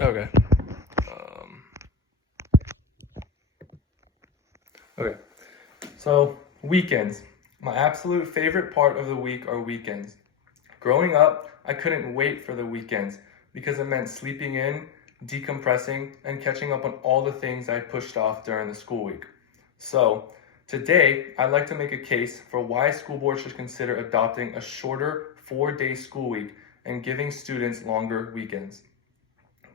Okay. Um, okay. So, weekends. My absolute favorite part of the week are weekends. Growing up, I couldn't wait for the weekends because it meant sleeping in, decompressing, and catching up on all the things I pushed off during the school week. So, today, I'd like to make a case for why school boards should consider adopting a shorter 4-day school week and giving students longer weekends.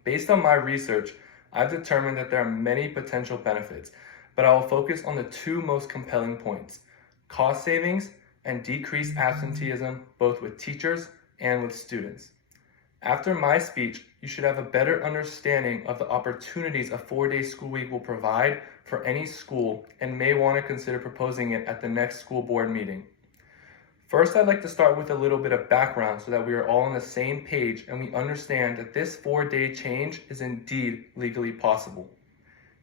Based on my research, I've determined that there are many potential benefits, but I will focus on the two most compelling points: cost savings and decreased absenteeism, both with teachers and with students. After my speech, you should have a better understanding of the opportunities a 4-day school week will provide for any school and may want to consider proposing it at the next school board meeting. First, I'd like to start with a little bit of background so that we are all on the same page and we understand that this 4-day change is indeed legally possible.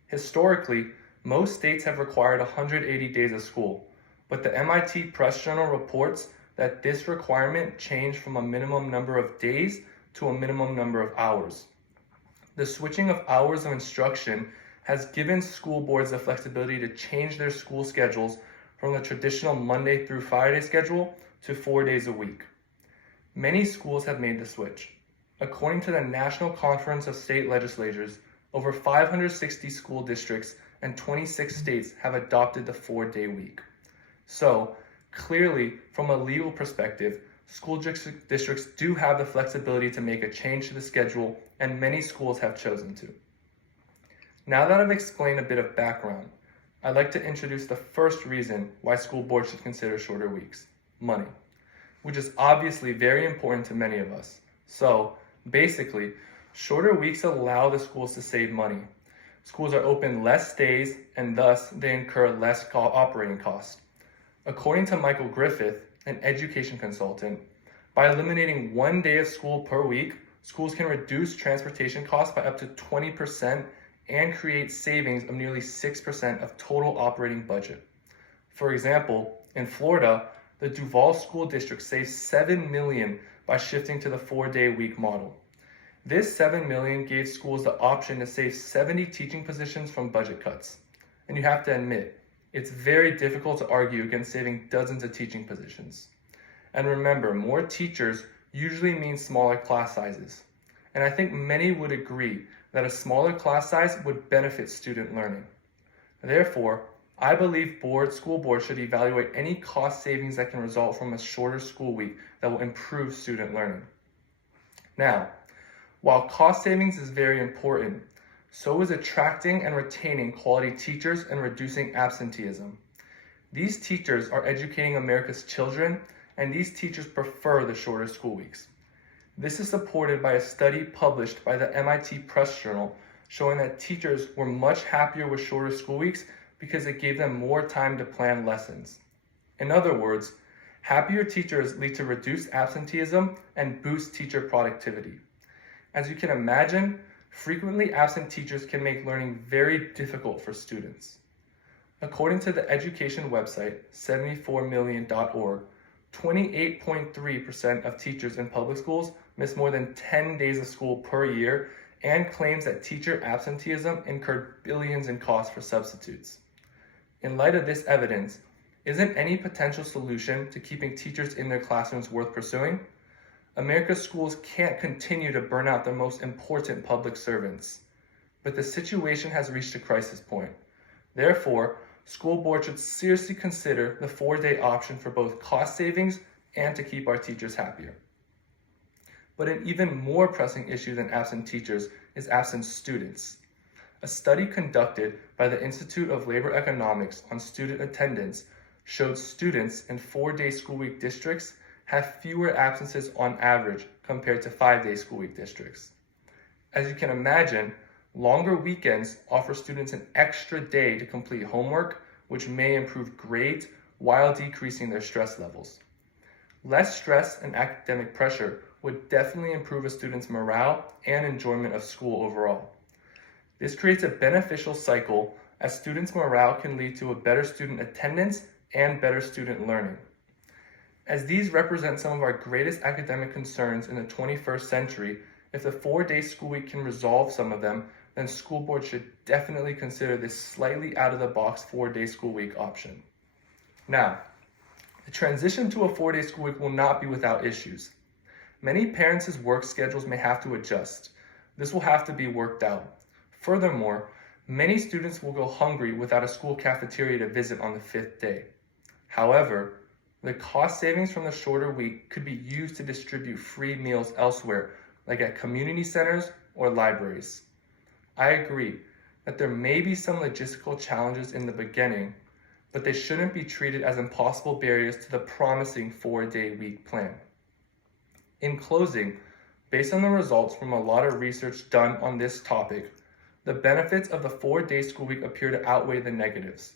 Historically, most states have required 180 days of school, but the MIT Press Journal reports that this requirement changed from a minimum number of days to a minimum number of hours. The switching of hours of instruction has given school boards the flexibility to change their school schedules from the traditional Monday through Friday schedule to 4 days a week. Many schools have made the switch. According to the National Conference of State Legislatures, over 560 school districts and 26 states have adopted the 4-day week. So, clearly, from a legal perspective, school districts do have the flexibility to make a change to the schedule, and many schools have chosen to. Now that I've explained a bit of background, I'd like to introduce the first reason why school boards should consider shorter weeks: money, which is obviously very important to many of us. So, basically, shorter weeks allow the schools to save money. Schools are open less days, and thus they incur less operating costs. According to Michael Griffith, an education consultant, by eliminating 1 day of school per week, schools can reduce transportation costs by up to 20% and create savings of nearly 6% of total operating budget. For example, in Florida, the Duval School District saves $7 million by shifting to the 4-day week model. This $7 million gave schools the option to save 70 teaching positions from budget cuts. And you have to admit, it's very difficult to argue against saving dozens of teaching positions. And remember, more teachers usually means smaller class sizes. And I think many would agree that a smaller class size would benefit student learning. Therefore, I believe school boards should evaluate any cost savings that can result from a shorter school week that will improve student learning. Now, while cost savings is very important, so is attracting and retaining quality teachers and reducing absenteeism. These teachers are educating America's children, and these teachers prefer the shorter school weeks. This is supported by a study published by the MIT Press Journal showing that teachers were much happier with shorter school weeks because it gave them more time to plan lessons. In other words, happier teachers lead to reduced absenteeism and boost teacher productivity. As you can imagine, frequently absent teachers can make learning very difficult for students. According to the education website 74million.org, 28.3% of teachers in public schools miss more than 10 days of school per year, and claims that teacher absenteeism incurred billions in costs for substitutes. In light of this evidence, isn't any potential solution to keeping teachers in their classrooms worth pursuing? America's schools can't continue to burn out their most important public servants. But the situation has reached a crisis point. Therefore, school boards should seriously consider the 4-day option for both cost savings and to keep our teachers happier. But an even more pressing issue than absent teachers is absent students. A study conducted by the Institute of Labor Economics on student attendance showed students in 4-day school week districts have fewer absences on average compared to 5-day school week districts. As you can imagine, longer weekends offer students an extra day to complete homework, which may improve grades while decreasing their stress levels. Less stress and academic pressure would definitely improve a student's morale and enjoyment of school overall. This creates a beneficial cycle, as students' morale can lead to a better student attendance and better student learning. As these represent some of our greatest academic concerns in the 21st century, If the 4-day school week can resolve some of them, then school boards should definitely consider this slightly out of the box 4-day school week option. Now, the transition to a 4-day school week will not be without issues. Many parents' work schedules may have to adjust. This will have to be worked out. Furthermore, many students will go hungry without a school cafeteria to visit on the 5th day. However, the cost savings from the shorter week could be used to distribute free meals elsewhere, like at community centers or libraries. I agree that there may be some logistical challenges in the beginning, but they shouldn't be treated as impossible barriers to the promising 4-day week plan. In closing, based on the results from a lot of research done on this topic, the benefits of the 4-day school week appear to outweigh the negatives.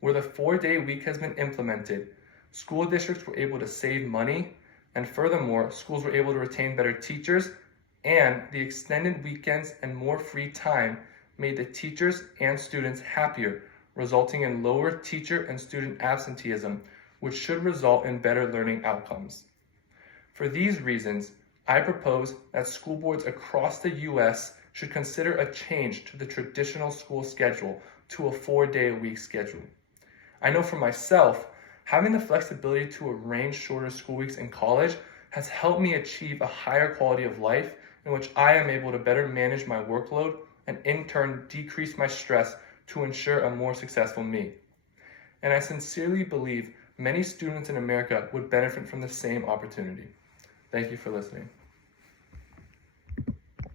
Where the 4-day week has been implemented, school districts were able to save money, and furthermore, schools were able to retain better teachers, and the extended weekends and more free time made the teachers and students happier, resulting in lower teacher and student absenteeism, which should result in better learning outcomes. For these reasons, I propose that school boards across the U.S. should consider a change to the traditional school schedule to a 4-day-a-week schedule. I know for myself, having the flexibility to arrange shorter school weeks in college has helped me achieve a higher quality of life in which I am able to better manage my workload and in turn decrease my stress to ensure a more successful me. And I sincerely believe many students in America would benefit from the same opportunity. Thank you for listening.